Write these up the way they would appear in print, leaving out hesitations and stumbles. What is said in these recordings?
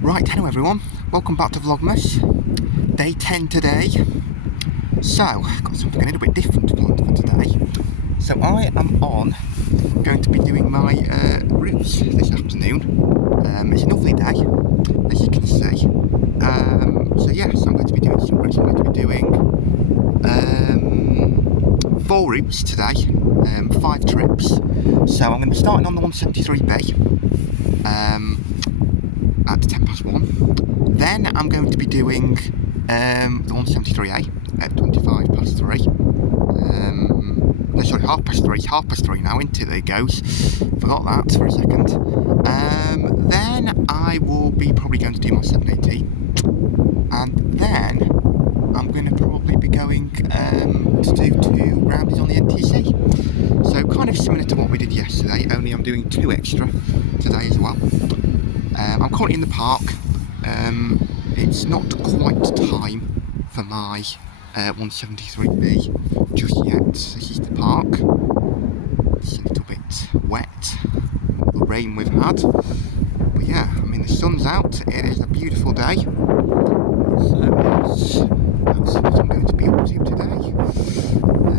Right, hello everyone, welcome back to Vlogmas, day 10 today. So, I've got something a little bit different planned for today. So I am going to be doing my routes this afternoon. It's a lovely day, as you can see. So yes, I'm going to be doing some routes. I'm going to be doing 4 routes today, 5 trips. So I'm going to be starting on the 173B. At 1:10. Then I'm going to be doing the 173A at 3:25. No, sorry, 3:30. 3:30 now, into there it goes. Forgot that for a second. Then I will be probably going to do my 780, and then I'm going to probably be going to do 2 rounds on the NTC. So kind of similar to what we did yesterday, only I'm doing 2 extra today as well. I'm currently in the park. It's not quite time for my 173B just yet. This is the park. It's a little bit wet, the rain we've had. But yeah, I mean the sun's out, it is a beautiful day. So that's what I'm going to be up to today.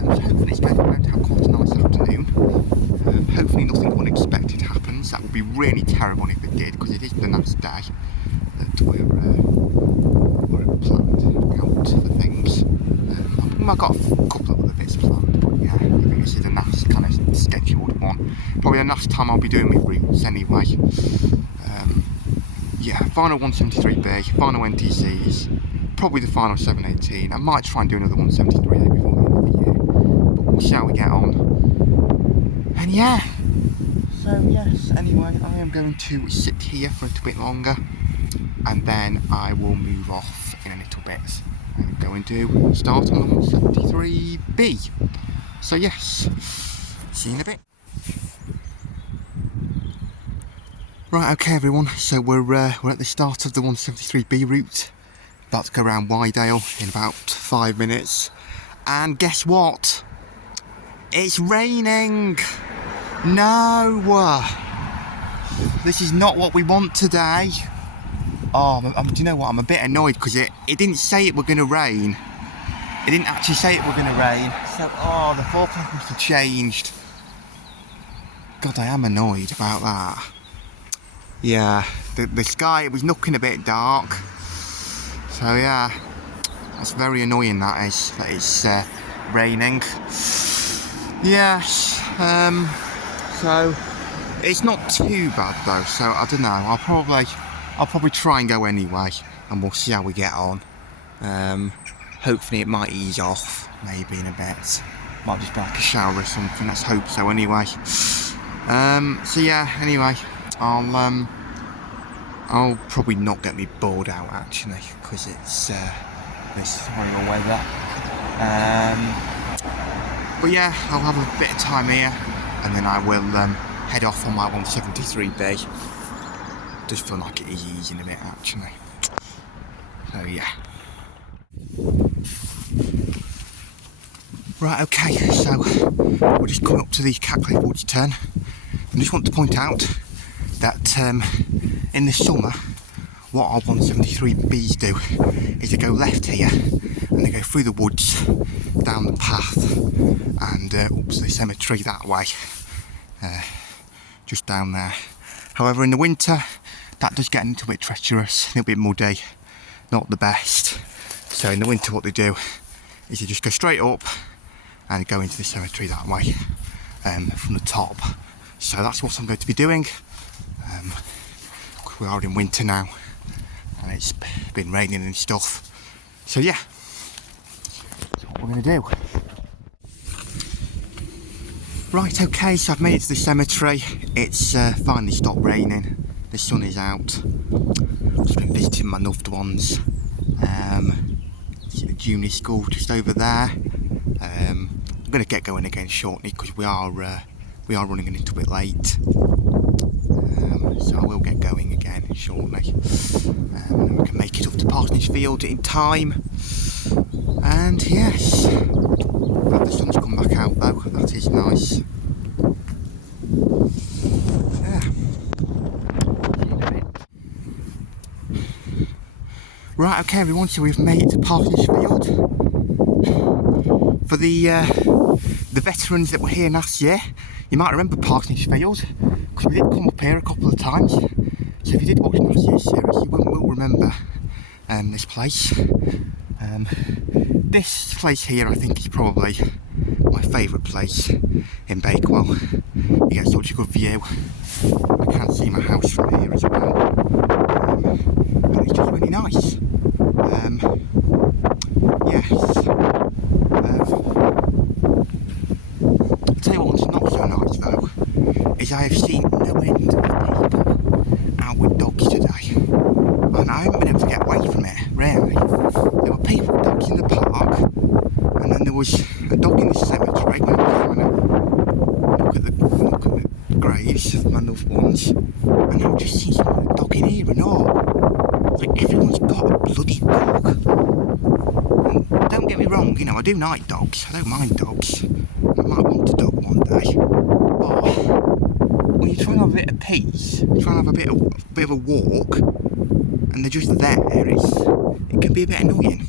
So hopefully it's going to have quite a nice afternoon. Hopefully nothing unexpected happens. That would be really terrible if it did, because it is the last day that we're planned out for things. I've got a couple of other bits planned, but yeah, I think this is the last kind of scheduled one. Probably the last time I'll be doing my routes anyway. Yeah, final 173B, final NTCs, probably the final 718. I might try and do another 173A before the end of the year, but we'll see how we get on. And yeah, so yes, anyway, I am going to sit here for a little bit longer, and then I will move off in a little bit and go and start on the 173B. So yes, see you in a bit. Right, okay everyone, so we're at the start of the 173B route. About to go around Wydale in about 5 minutes. And guess what? It's raining! No! This is not what we want today. Oh, do you know what? I'm a bit annoyed because it didn't say it were going to rain. It didn't actually say it were going to rain. So, the forecast must have changed. God, I am annoyed about that. Yeah, the sky, it was looking a bit dark. So yeah, that's very annoying that it's raining. Yes, so it's not too bad though, so I don't know, I'll probably try and go anyway, and we'll see how we get on. Hopefully it might ease off, maybe in a bit. Might just be like a shower or something, let's hope so anyway. So yeah, anyway, I'll probably not get me bored out actually, because it's this horrible weather. But yeah, I'll have a bit of time here, and then I will head off on my 173B. Does feel like it is easing a bit actually. So yeah. Right, okay, so we're just coming up to the Catcliffe Woods turn. I just want to point out that in the summer, what our 173Bs do is they go left here and they go through the woods, down the path, and up to the cemetery that way, just down there. However, in the winter, that does get a little bit treacherous, a little bit muddy, not the best. So in the winter what they do is they just go straight up and go into the cemetery that way, from the top. So that's what I'm going to be doing. We are in winter now, and it's been raining and stuff. So yeah, that's what we're going to do. Right, okay, so I've made it to the cemetery. It's finally stopped raining. The sun is out. I've just been visiting my loved ones. See the junior school just over there. I'm going to get going again shortly because we are running a little bit late. So I will get going again shortly. And we can make it up to Parsonage Field in time. And yes, glad the sun's come back out though, that is nice. Right, okay everyone, so we've made it to Parsonage Field. For the veterans that were here last year, you might remember Parsonage Field, because we did come up here a couple of times. So if you did watch last year's series, you will remember this place. This place here, I think, is probably my favourite place in Bakewell. You get such a good view. I can see my house from here as well. And it's just really nice. Yes. I'll tell you what's not so nice though, is I have seen no end of people out with dogs today. And I haven't been able to get away from it, really. There were people with dogs in the park, and then there was a dog in the cemetery when I was trying to look at the graves of my loved ones, and I've just seen someone with a dog in here and all. It's like everyone's got a bloody dog. And don't get me wrong, you know, I do like dogs, I don't mind dogs. I might want a dog one day. But when you're trying to have a bit of peace, you're trying to have a bit of a walk, and they're just there, it can be a bit annoying.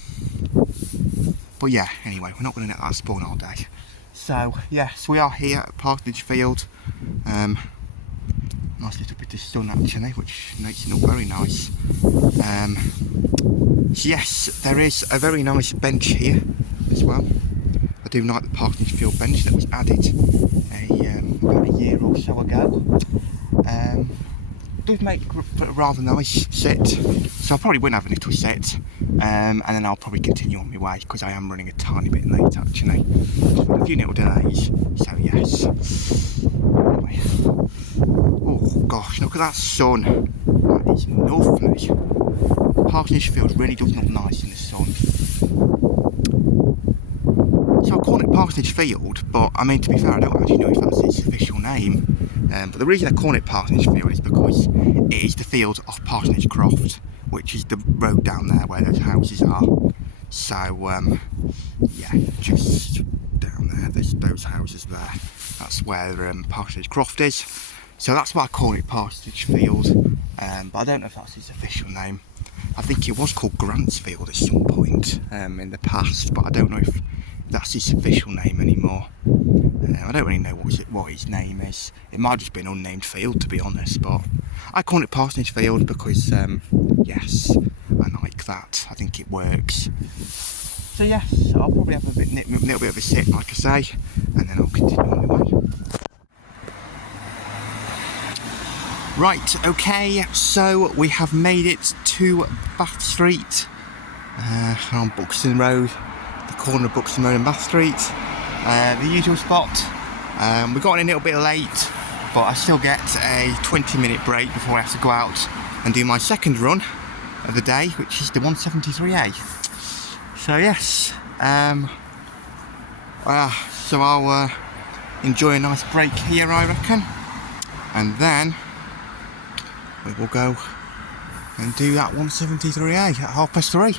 But yeah, anyway, we're not going to let that spawn all day. So yes, we are here at Parsonage Field. Nice little bit of sun actually, which makes it look very nice. So yes, there is a very nice bench here as well. I do like the Parsonage Field bench that was added about a year or so ago. It does make a rather nice sit, so I probably won't have a little sit, and then I'll probably continue on my way because I am running a tiny bit late actually. Just had a few little delays, so yes. Anyway. Oh gosh, look at that sun. That is lovely. Parsonage Field really does look nice in the sun. So I call it Parsonage Field, but I mean, to be fair, I don't actually know if that's its official name. But the reason I call it Parsonage Field is because it is the field of Parsonage Croft, which is the road down there where those houses are. So, yeah, just down there, there's those houses there. That's where Parsonage Croft is. So that's why I call it Parsonage Field. But I don't know if that's its official name. I think it was called Grants Field at some point in the past, but I don't know if that's its official name anymore. I don't really know what his name is. It might just be an unnamed field, to be honest, but I call it Parsonage Field because, yes, I like that. I think it works. So yes, I'll probably have a little bit of a sit, like I say, and then I'll continue on my way. Right, okay, so we have made it to Bath Street, on Buxton Road, the corner of Buxton Road and Bath Street. The usual spot. We got in a little bit late, but I still get a 20-minute break before I have to go out and do my second run of the day, which is the 173A. So yes, so I'll enjoy a nice break here, I reckon, and then we will go and do that 173A at 3:30.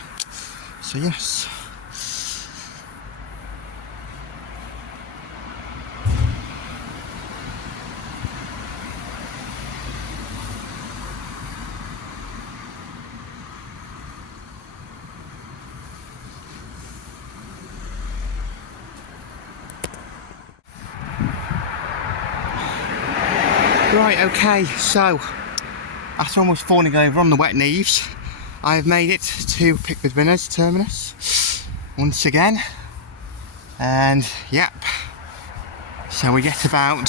So yes. Right, okay, so after almost falling over on the wet knees, I have made it to Pickford Winners Terminus once again, and yep, so we get about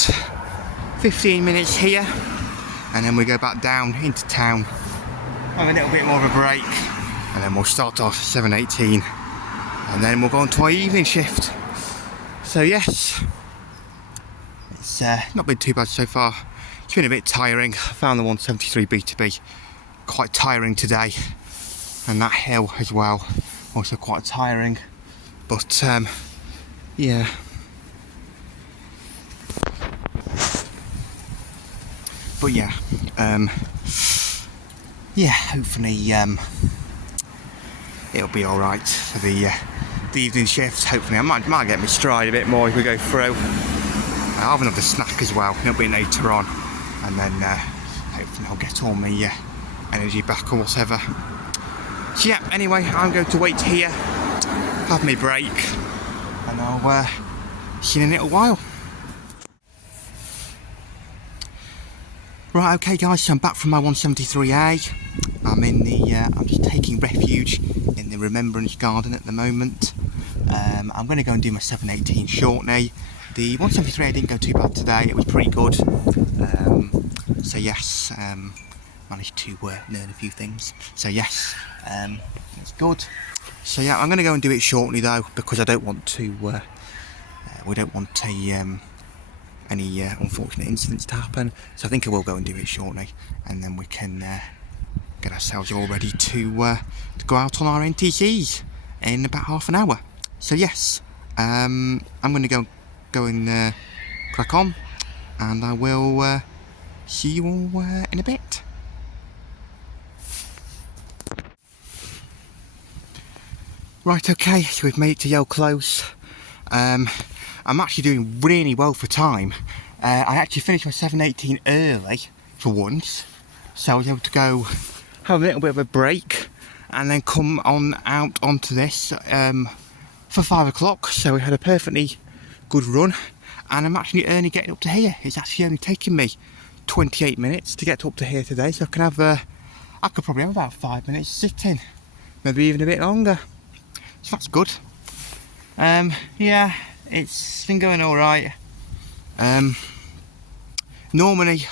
15 minutes here, and then we go back down into town, have a little bit more of a break, and then we'll start off 7:18, and then we'll go on to our evening shift. So yes, it's not been too bad so far. It's been a bit tiring. I found the 173B to be quite tiring today, and that hill as well, also quite tiring, but yeah. But yeah, hopefully it'll be alright for the evening shift. Hopefully I might get my stride a bit more as we go through. I'll have another snack as well, it'll be later on, and then hopefully I'll get all my energy back or whatever. So yeah, anyway, I'm going to wait here, have my break, and I'll see you in a little while. Right, okay guys, so I'm back from my 173A. I'm just taking refuge in the Remembrance Garden at the moment. I'm going to go and do my 718 shortly. The 173A didn't go too bad today, it was pretty good. So yes, managed to learn a few things. So yes, it's good. So yeah, I'm going to go and do it shortly though, because I don't want to, we don't want any unfortunate incidents to happen. So I think I will go and do it shortly, and then we can get ourselves all ready to go out on our NTCs in about half an hour. So yes, I'm going to go and crack on, and I will see you all in a bit. Right, okay, so we've made it to Yale Close. I'm actually doing really well for time. I actually finished my 718 early for once, so I was able to go have a little bit of a break and then come on out onto this for 5 o'clock. So we had a perfectly good run, and I'm actually only getting up to here. It's actually only taken me 28 minutes to get up to here today, so I can have I could probably have about 5 minutes sitting, maybe even a bit longer. So that's good. Yeah, it's been going all right. Normally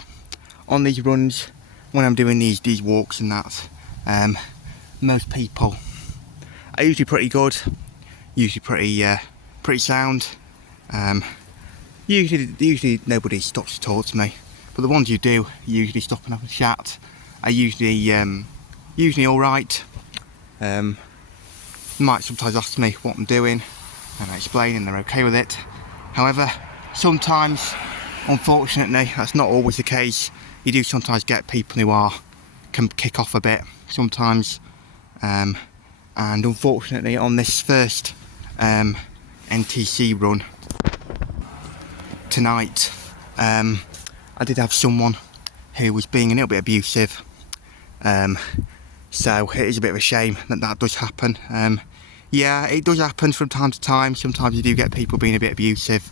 on these runs, when I'm doing these walks and that, most people are usually pretty good, usually pretty sound. Usually nobody stops to talk to me, but the ones you do usually stop and have a chat are usually all right. Might sometimes ask me what I'm doing, and I explain, and they're okay with it. However, sometimes, unfortunately, that's not always the case. You do sometimes get people who can kick off a bit sometimes, and unfortunately on this first NTC run tonight, I did have someone who was being a little bit abusive, so it is a bit of a shame that does happen. Yeah, it does happen from time to time. Sometimes you do get people being a bit abusive,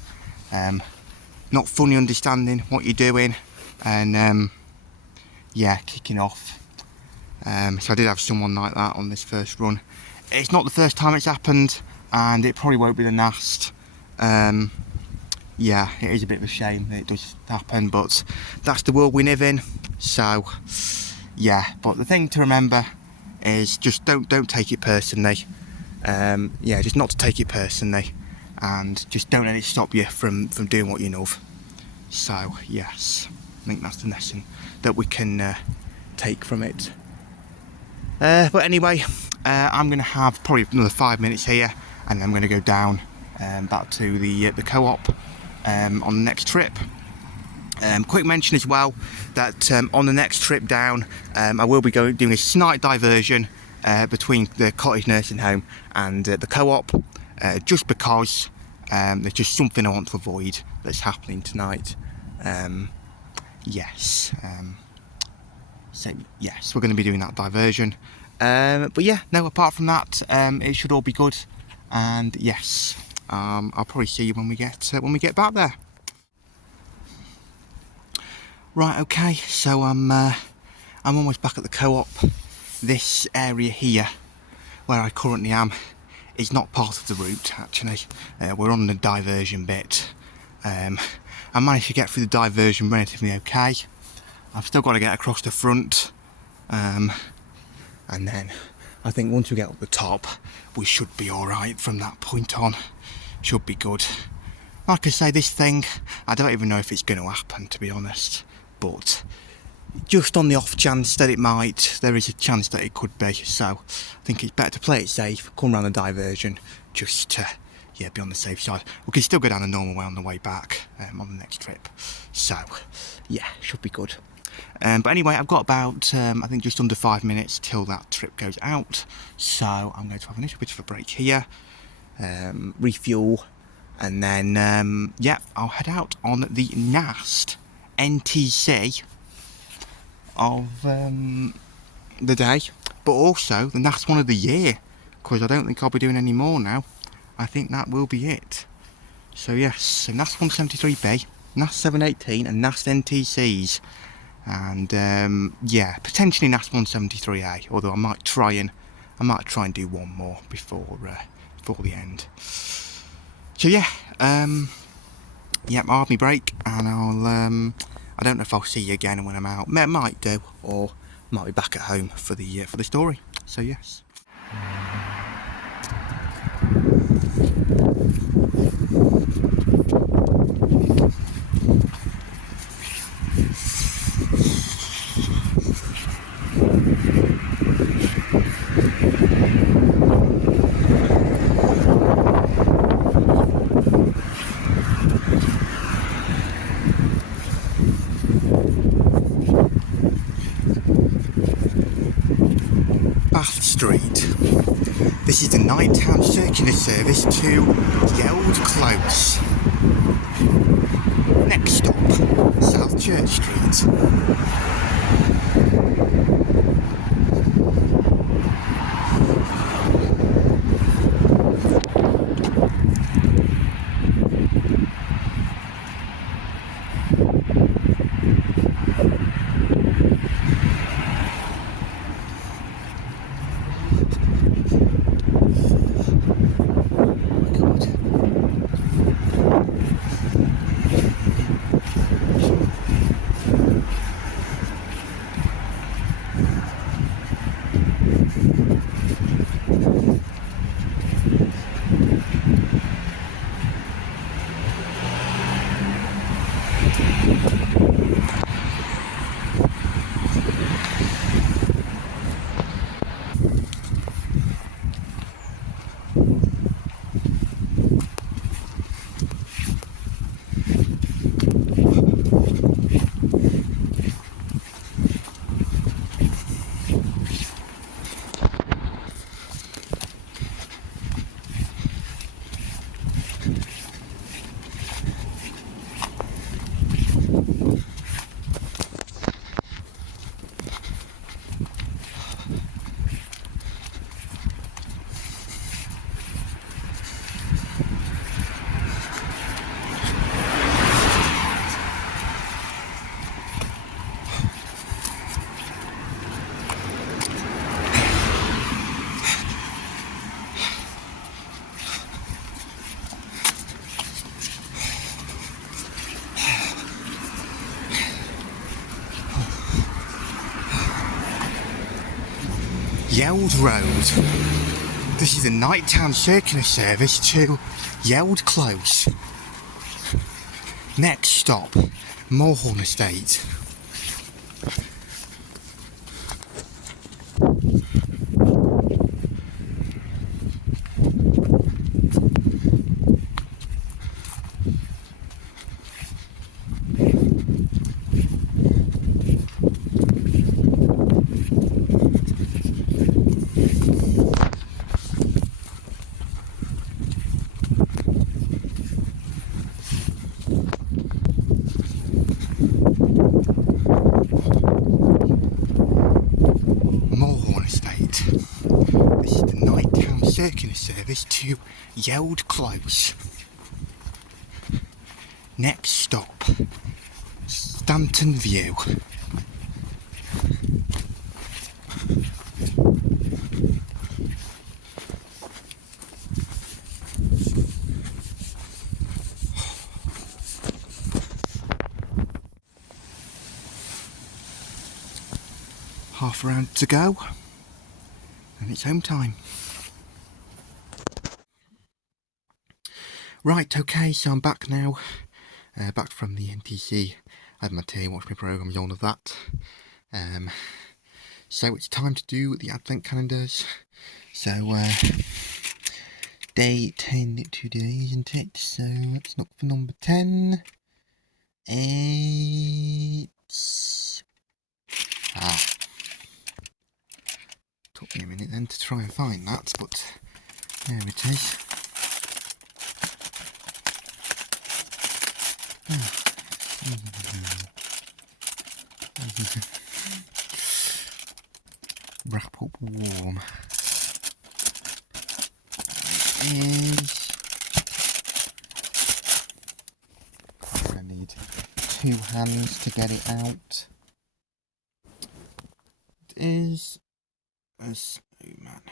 not fully understanding what you're doing, and yeah, kicking off. So I did have someone like that on this first run. It's not the first time it's happened, and it probably won't be the last. Yeah, it is a bit of a shame that it does happen, but that's the world we live in. So yeah, but the thing to remember is just don't take it personally. Yeah, just not to take it personally, and just don't let it stop you from doing what you love. So yes, I think that's the lesson that we can take from it. But anyway, I'm going to have probably another 5 minutes here, and I'm going to go down back to the co-op on the next trip. Quick mention as well that on the next trip down, I will be doing a slight diversion between the cottage nursing home and the co-op, just because there's just something I want to avoid that's happening tonight. Yes, so yes, we're going to be doing that diversion, but yeah, no, apart from that, it should all be good, and yes, I'll probably see you when we get back there. Right, okay, so I'm almost back at the co-op. This area here, where I currently am, is not part of the route, actually. We're on the diversion bit. I managed to get through the diversion relatively okay. I've still got to get across the front, and then I think once we get up the top, we should be alright from that point on. Should be good. Like I say, this thing, I don't even know if it's going to happen, to be honest, but just on the off chance that it might, there is a chance that it could be, so I think it's better to play it safe, come around the diversion, just to, yeah, be on the safe side. We can still go down the normal way on the way back on the next trip, so yeah, should be good. But anyway, I've got about, I think just under 5 minutes till that trip goes out, so I'm going to have a little bit of a break here, refuel, and then, yeah, I'll head out on the last NTC of the day, but also the last one of the year, because I don't think I'll be doing any more now. I think that will be it. So yes, so NAS 173B, NAS 718 and NAS NTCs. And yeah, potentially NAS 173A, although I might try and do one more before the end. So yeah, yeah, I'll have my break, and I don't know if I'll see you again when I'm out. Might do, or might be back at home for the story. So yes. Bath Street. This is the nighttime circular service to Yeld Close. Next stop, South Church Street. Yeld Road. This is a nighttime circular service to Yeld Close. Next stop, Moorhorn Estate. Circular service to Yeld Close. Next stop, Stanton View. Half round to go, and it's home time. Right, okay, so I'm back now, back from the NTC. I had my tea, watched my programmes, all of that. So it's time to do the advent calendars. So, day 10 today, isn't it? So let's look for number 10. It's... took me a minute then to try and find that, but there it is. wrap up warm. It is. I need 2 hands to get it out. It is a snowman.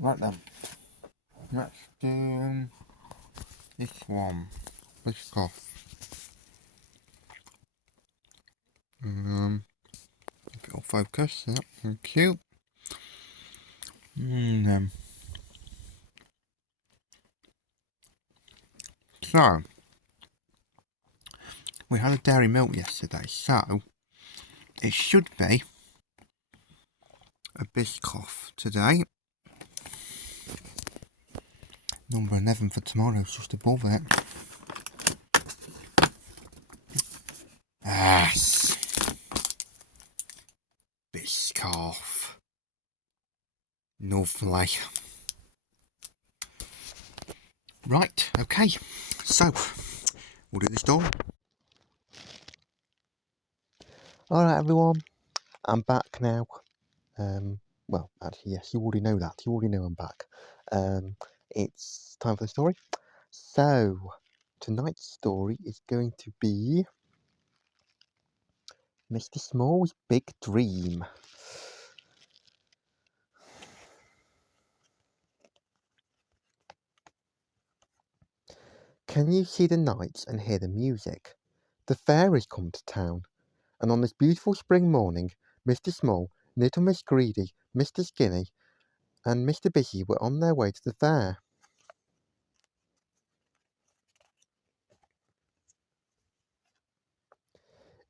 Right then, let's do this one. Whisk off. If it'll focus, yeah, thank you. So, we had a dairy milk yesterday, so it should be a Biscoff today. Number 11 for tomorrow is just above it. Yes. Biscoff. Lovely. Right, okay. So, we'll do the story. Alright everyone, I'm back now. Well, actually, yes, you already know that. You already know I'm back. It's time for the story. So, tonight's story is going to be Mr. Small's Big Dream. Can you see the lights and hear the music? The fair has come to town, and on this beautiful spring morning, Mr. Small, little Miss Greedy, Mr. Skinny, and Mr. Busy were on their way to the fair.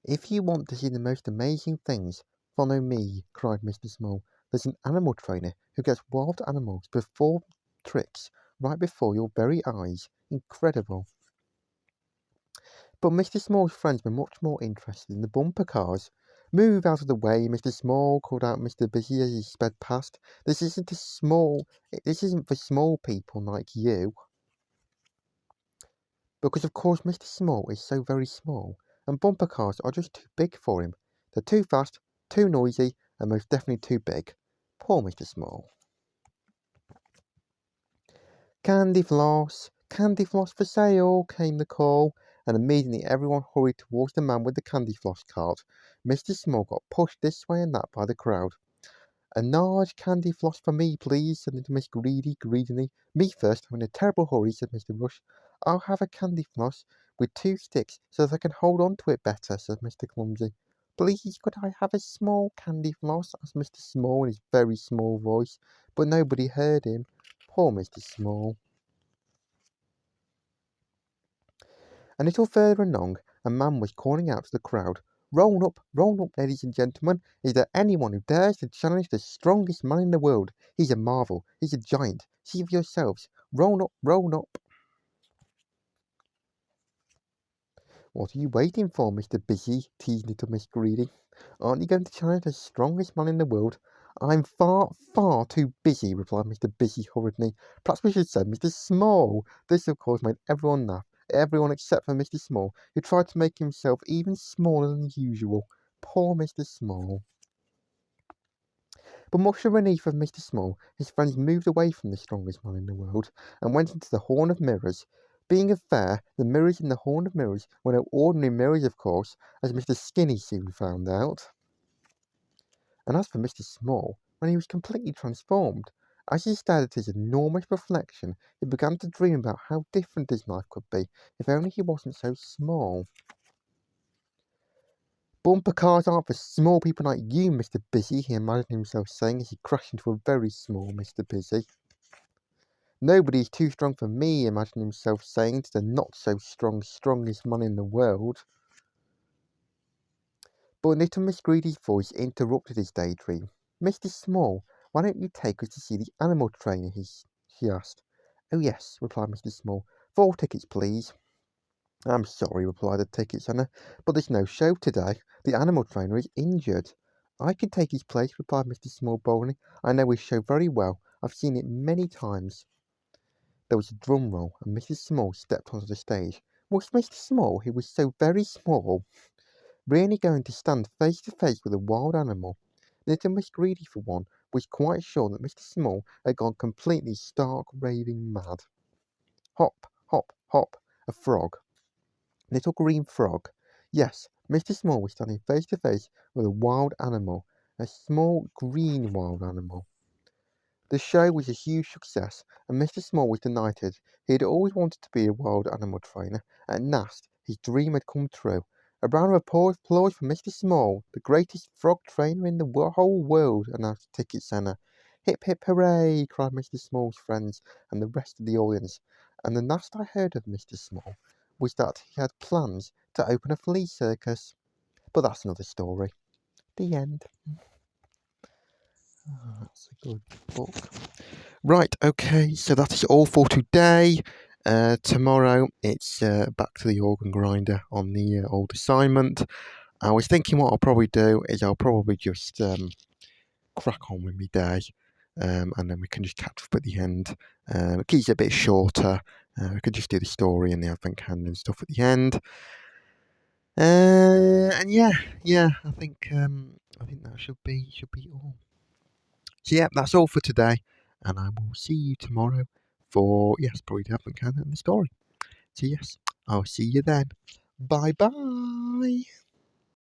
If you want to see the most amazing things, follow me, cried Mr. Small. There's an animal trainer who gets wild animals before tricks right before your very eyes. Incredible. But Mr. Small's friends were much more interested in the bumper cars. Move out of the way, Mr. Small, called out Mr. Busy as he sped past. This isn't for small people like you. Because of course Mr. Small is so very small, and bumper cars are just too big for him. They're too fast, too noisy, and most definitely too big. Poor Mr. Small. Candy floss for sale, came the call, and immediately everyone hurried towards the man with the candy floss cart. Mr. Small got pushed this way and that by the crowd. A large candy floss for me, please, said little Miss Greedy greedily. Me first, I'm in a terrible hurry, said Mr. Rush. I'll have a candy floss with 2 sticks so that I can hold on to it better, said Mr. Clumsy. Please, could I have a small candy floss? Asked Mr. Small in his very small voice, but nobody heard him. Poor Mr. Small. A little further along, a man was calling out to the crowd, roll up, ladies and gentlemen. Is there anyone who dares to challenge the strongest man in the world? He's a marvel. He's a giant. See for yourselves. Roll up, roll up. What are you waiting for, Mr. Busy? Teased little Miss Greedy. Aren't you going to challenge the strongest man in the world? I'm far, far too busy, replied Mr. Busy hurriedly. Perhaps we should say Mr. Small. This, of course, made everyone laugh. Everyone except for Mr. Small, who tried to make himself even smaller than usual. Poor Mr. Small. But much to the relief of Mr. Small, his friends moved away from the strongest man in the world, and went into the Horn of Mirrors. Being a fair, the mirrors in the Horn of Mirrors were no ordinary mirrors, of course, as Mr. Skinny soon found out. And as for Mr. Small, when he was completely transformed, as he stared at his enormous reflection, he began to dream about how different his life could be if only he wasn't so small. Bumper cars aren't for small people like you, Mr. Busy, he imagined himself saying as he crashed into a very small Mr. Busy. Nobody is too strong for me, imagined himself saying to the not-so-strong, strongest man in the world. But little Miss Greedy's voice interrupted his daydream. Mr. Small, why don't you take us to see the animal trainer, she asked. Oh yes, replied Mr. Small. 4 tickets, please. I'm sorry, replied the ticket seller, but there's no show today. The animal trainer is injured. I can take his place, replied Mr. Small boldly. I know his show very well. I've seen it many times. There was a drum roll, and Mrs. Small stepped onto the stage. Was Mr. Small, who was so very small, really going to stand face to face with a wild animal? Little Miss Greedy, for one, was quite sure that Mr. Small had gone completely stark raving mad. Hop, hop, hop, a frog. Little green frog. Yes, Mr. Small was standing face to face with a wild animal, a small green wild animal. The show was a huge success, and Mr. Small was delighted. He had always wanted to be a wild animal trainer. At last, his dream had come true. A round of applause for Mr. Small, the greatest frog trainer in the whole world, announced the ticket seller. Hip hip hooray! Cried Mr. Small's friends and the rest of the audience. And the last I heard of Mr. Small was that he had plans to open a flea circus. But that's another story. The end. Oh, that's a good book. Right, okay, so that is all for today. Tomorrow it's back to the organ grinder on the old assignment. I was thinking what I'll probably do is I'll probably just crack on with my day, and then we can just catch up at the end. It keeps it a bit shorter. We could just do the story and the advent calendar and stuff at the end. And yeah, I think that should be all. So yeah, that's all for today, and I will see you tomorrow for, yes, probably the advent calendar and the story. So yes, I'll see you then. Bye bye.